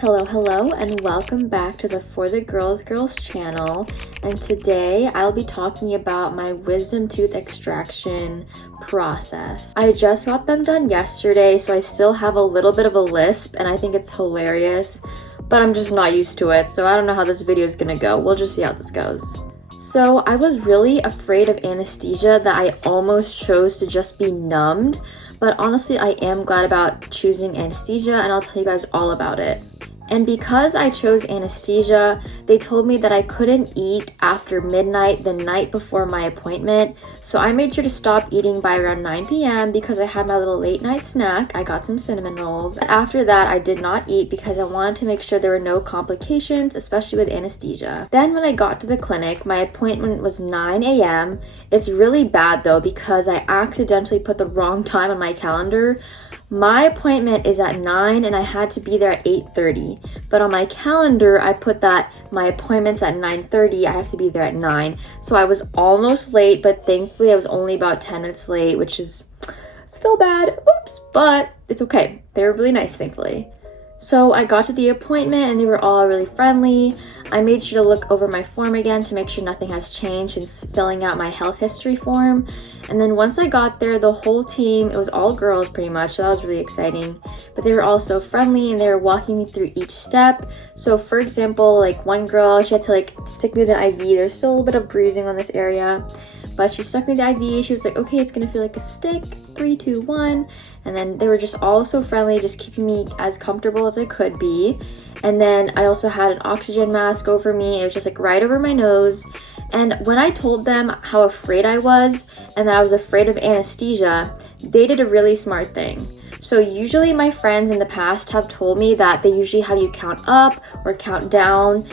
Hello, and welcome back to the For the Girls channel. And today I'll be talking about my wisdom tooth extraction process. I just got them done yesterday, so I still have a little bit of a lisp, and I think it's hilarious, but I'm just not used to it, so I don't know how this video is gonna go. We'll just see how this goes. So I was really afraid of anesthesia that I almost chose to just be numbed, but honestly I am glad about choosing anesthesia, and I'll tell you guys all about it. And because I chose anesthesia, they told me that I couldn't eat after midnight the night before my appointment. So I made sure to stop eating by around 9 p.m. because I had my little late night snack. I got some cinnamon rolls. After that, I did not eat because I wanted to make sure there were no complications, especially with anesthesia. Then when I got to the clinic, my appointment was 9 a.m. It's really bad though because I accidentally put the wrong time on my calendar. My appointment is at 9 and I had to be there at 8:30, but on my calendar I put that my appointment's at 9:30, I have to be there at 9. So I was almost late, but thankfully I was only about 10 minutes late, which is still bad. Oops, but it's okay. They were really nice, thankfully. So I got to the appointment and they were all really friendly. I made sure to look over my form again to make sure nothing has changed since filling out my health history form. And then once I got there, the whole team, it was all girls pretty much, so that was really exciting. But they were all so friendly and they were walking me through each step. So for example, like one girl, she had to stick me with an IV. There's still a little bit of bruising on this area, but she stuck me the IV. She was like, okay, it's gonna feel like a stick, 3, 2, 1. And then they were just all so friendly, just keeping me as comfortable as I could be. And then I also had an oxygen mask over me. It was just right over my nose. And when I told them how afraid I was and that I was afraid of anesthesia, they did a really smart thing. So usually my friends in the past have told me that they usually have you count up or count down,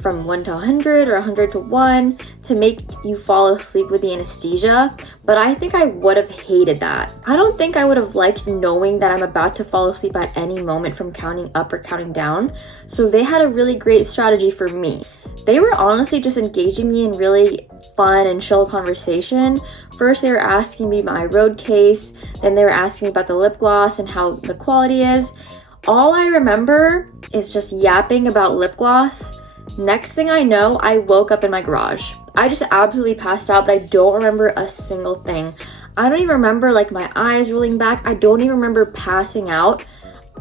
from 1 to 100 or 100 to 1 to make you fall asleep with the anesthesia. But I think I would have hated that. I don't think I would have liked knowing that I'm about to fall asleep at any moment from counting up or counting down. So they had a really great strategy for me. They were honestly just engaging me in really fun and chill conversation. First, they were asking me about my road case. Then they were asking me about the lip gloss and how the quality is. All I remember is just yapping about lip gloss. Next thing I know, I woke up in my garage. I just absolutely passed out, but I don't remember a single thing. I don't even remember my eyes rolling back. I don't even remember passing out.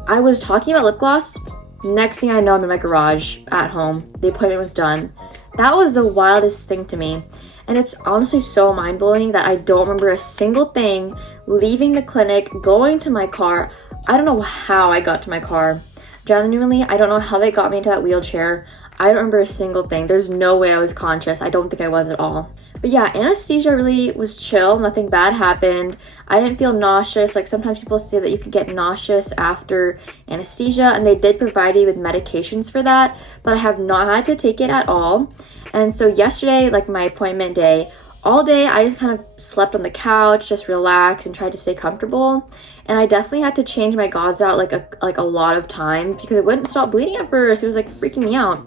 I was talking about lip gloss. Next thing I know, I'm in my garage at home. The appointment was done. That was the wildest thing to me. And it's honestly so mind-blowing that I don't remember a single thing leaving the clinic, going to my car. I don't know how I got to my car. Genuinely, I don't know how they got me into that wheelchair. I don't remember a single thing. There's no way I was conscious. I don't think I was at all. But yeah, anesthesia really was chill. Nothing bad happened. I didn't feel nauseous. Sometimes people say that you can get nauseous after anesthesia, and they did provide me with medications for that, but I have not had to take it at all. And so yesterday, my appointment day, all day I just kind of slept on the couch, just relaxed and tried to stay comfortable. And I definitely had to change my gauze out a lot of times because it wouldn't stop bleeding at first. It was freaking me out.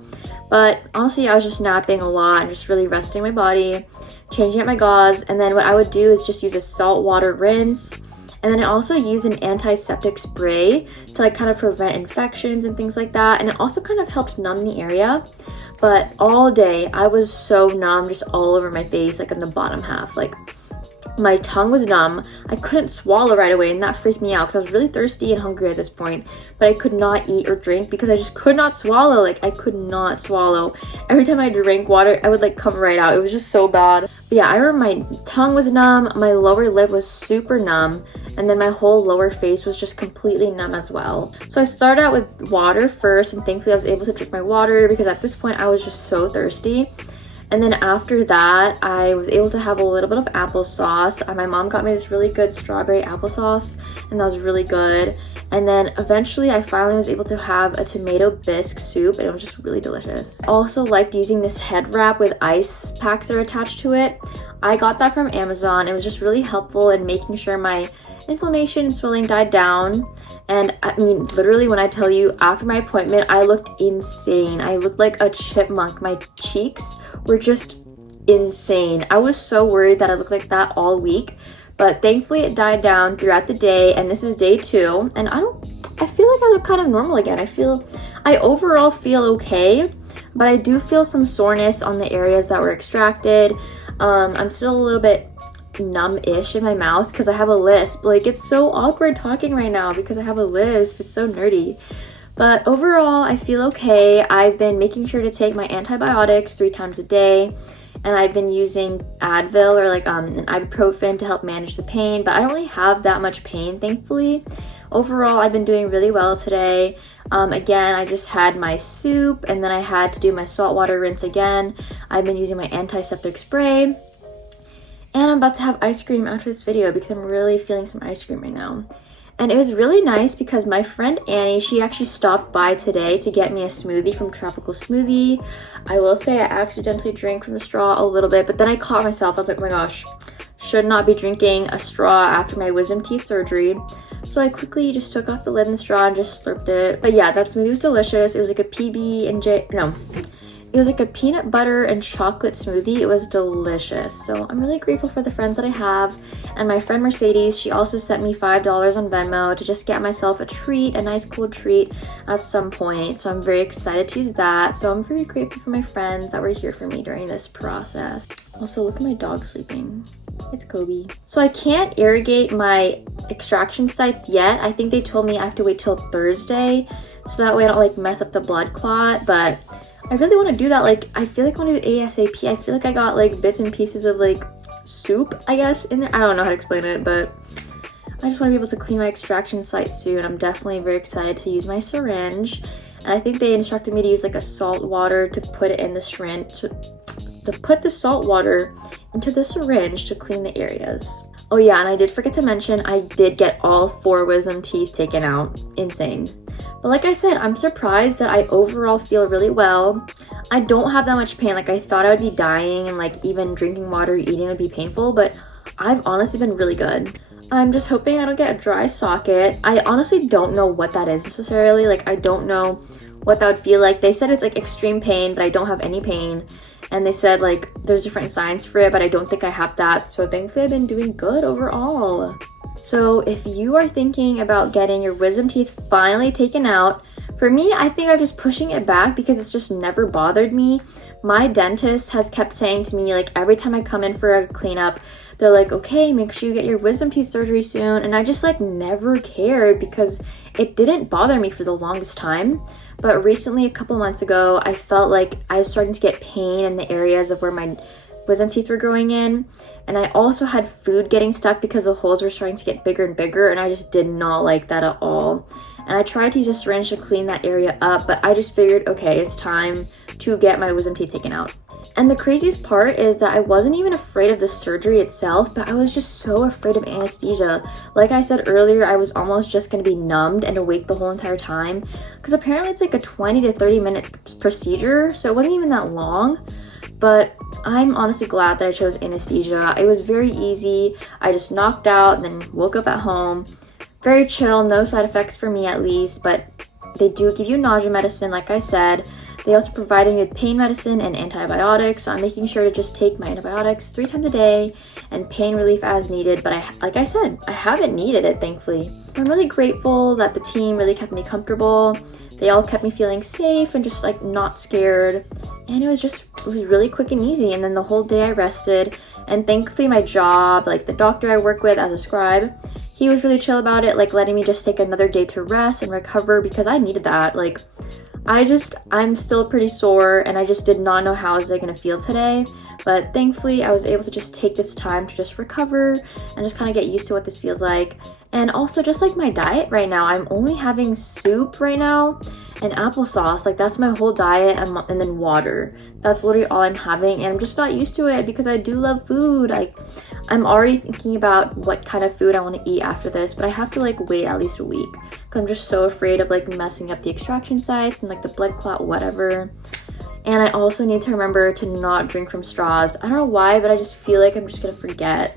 But honestly, I was just napping a lot and just really resting my body, changing out my gauze. And then what I would do is just use a salt water rinse. And then I also use an antiseptic spray to kind of prevent infections and things like that. And it also kind of helped numb the area. But all day I was so numb, just all over my face, in the bottom half. My tongue was numb. I couldn't swallow right away, and that freaked me out because I was really thirsty and hungry at this point, but I could not eat or drink because I just could not swallow. I could not swallow. Every time I drank water, I would come right out. It was just so bad. But yeah, I remember my tongue was numb, my lower lip was super numb, and then my whole lower face was just completely numb as well. So I started out with water first, and thankfully I was able to drink my water because at this point I was just so thirsty. And then after that, I was able to have a little bit of applesauce. My mom got me this really good strawberry applesauce, and that was really good. And then eventually, I finally was able to have a tomato bisque soup, and it was just really delicious. I also liked using this head wrap with ice packs that are attached to it. I got that from Amazon. It was just really helpful in making sure my inflammation and swelling died down. And I mean, literally, when I tell you, after my appointment, I looked insane. I looked like a chipmunk. My cheeks were just insane. I was so worried that I looked like that all week, but thankfully it died down throughout the day, and this is day 2. And I don't I feel like I look kind of normal again. I overall feel okay, but I do feel some soreness on the areas that were extracted. I'm still a little bit numb-ish in my mouth because I have a lisp. Like, it's so awkward talking right now because I have a lisp. It's so nerdy. But overall, I feel okay. I've been making sure to take my antibiotics 3 times a day, and I've been using Advil or like an ibuprofen to help manage the pain, but I don't really have that much pain, thankfully. Overall, I've been doing really well today. Again, I just had my soup, and then I had to do my saltwater rinse again. I've been using my antiseptic spray, and I'm about to have ice cream after this video because I'm really feeling some ice cream right now. And it was really nice because my friend Annie, she actually stopped by today to get me a smoothie from Tropical Smoothie. I will say I accidentally drank from the straw a little bit, but then I caught myself. I was like, oh my gosh, should not be drinking a straw after my wisdom teeth surgery. So I quickly just took off the lid and the straw and just slurped it. But yeah, that smoothie was delicious. It was like a it was like a peanut butter and chocolate smoothie. It was delicious. So I'm really grateful for the friends that I have. And my friend Mercedes, she also sent me $5 on Venmo to just get myself a treat, a nice cool treat at some point. So I'm very excited to use that. So I'm very grateful for my friends that were here for me during this process. Also, look at my dog sleeping. It's Kobe. So I can't irrigate my extraction sites yet. I think they told me I have to wait till Thursday so that way I don't like mess up the blood clot, but I really want to do that. Like, I feel like I want to do it ASAP. I feel like I got like bits and pieces of like soup, I guess, in there. I don't know how to explain it, but I just want to be able to clean my extraction site soon. I'm definitely very excited to use my syringe. And I think they instructed me to use like a salt water to put it in the syringe, to put the salt water into the syringe to clean the areas. Oh yeah, and I did forget to mention, I did get all 4 wisdom teeth taken out. Insane. But like I said, I'm surprised that I overall feel really well. I don't have that much pain. Like, I thought I would be dying and like even drinking water or eating would be painful, but I've honestly been really good. I'm just hoping I don't get a dry socket. I honestly don't know what that is necessarily. Like, I don't know what that would feel like. They said it's like extreme pain, but I don't have any pain. And they said like there's different signs for it, but I don't think I have that. So thankfully I've been doing good overall. So if you are thinking about getting your wisdom teeth finally taken out, for me, I think I'm just pushing it back because it's just never bothered me. My dentist has kept saying to me, like, every time I come in for a cleanup, they're like, okay, make sure you get your wisdom teeth surgery soon. And I just like never cared because it didn't bother me for the longest time. But recently, a couple months ago, I felt like I was starting to get pain in the areas of where my wisdom teeth were growing in. And I also had food getting stuck because the holes were starting to get bigger and bigger. And I just did not like that at all. And I tried to use a syringe to clean that area up, but I just figured, okay, it's time to get my wisdom teeth taken out. And the craziest part is that I wasn't even afraid of the surgery itself, but I was just so afraid of anesthesia. Like I said earlier, I was almost just going to be numbed and awake the whole entire time, because apparently it's like a 20 to 30 minute procedure, so it wasn't even that long. But I'm honestly glad that I chose anesthesia. It was very easy. I just knocked out and then woke up at home. Very chill, no side effects for me at least, but they do give you nausea medicine, like I said. They also provided me with pain medicine and antibiotics, so I'm making sure to just take my antibiotics 3 times a day and pain relief as needed. But like I said, I haven't needed it, thankfully. I'm really grateful that the team really kept me comfortable. They all kept me feeling safe and just like not scared. And it was really quick and easy. And then the whole day I rested. And thankfully my job, like the doctor I work with as a scribe, he was really chill about it, like letting me just take another day to rest and recover because I needed that. Like, I'm still pretty sore and I just did not know how I was gonna feel today. But thankfully I was able to just take this time to just recover and just kind of get used to what this feels like. And also just like my diet right now, I'm only having soup right now and applesauce. Like, that's my whole diet, and then water. That's literally all I'm having, and I'm just not used to it because I do love food. Like, I'm already thinking about what kind of food I want to eat after this, but I have to like wait at least a week because I'm just so afraid of like messing up the extraction sites and like the blood clot, whatever. And I also need to remember to not drink from straws. I don't know why, but I just feel like I'm just gonna forget.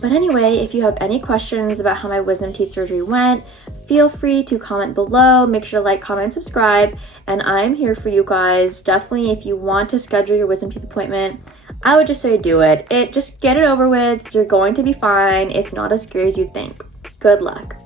But anyway, if you have any questions about how my wisdom teeth surgery went, feel free to comment below. Make sure to like, comment, and subscribe. And I'm here for you guys. Definitely, if you want to schedule your wisdom teeth appointment, I would just say do it. Just get it over with. You're going to be fine. It's not as scary as you think. Good luck.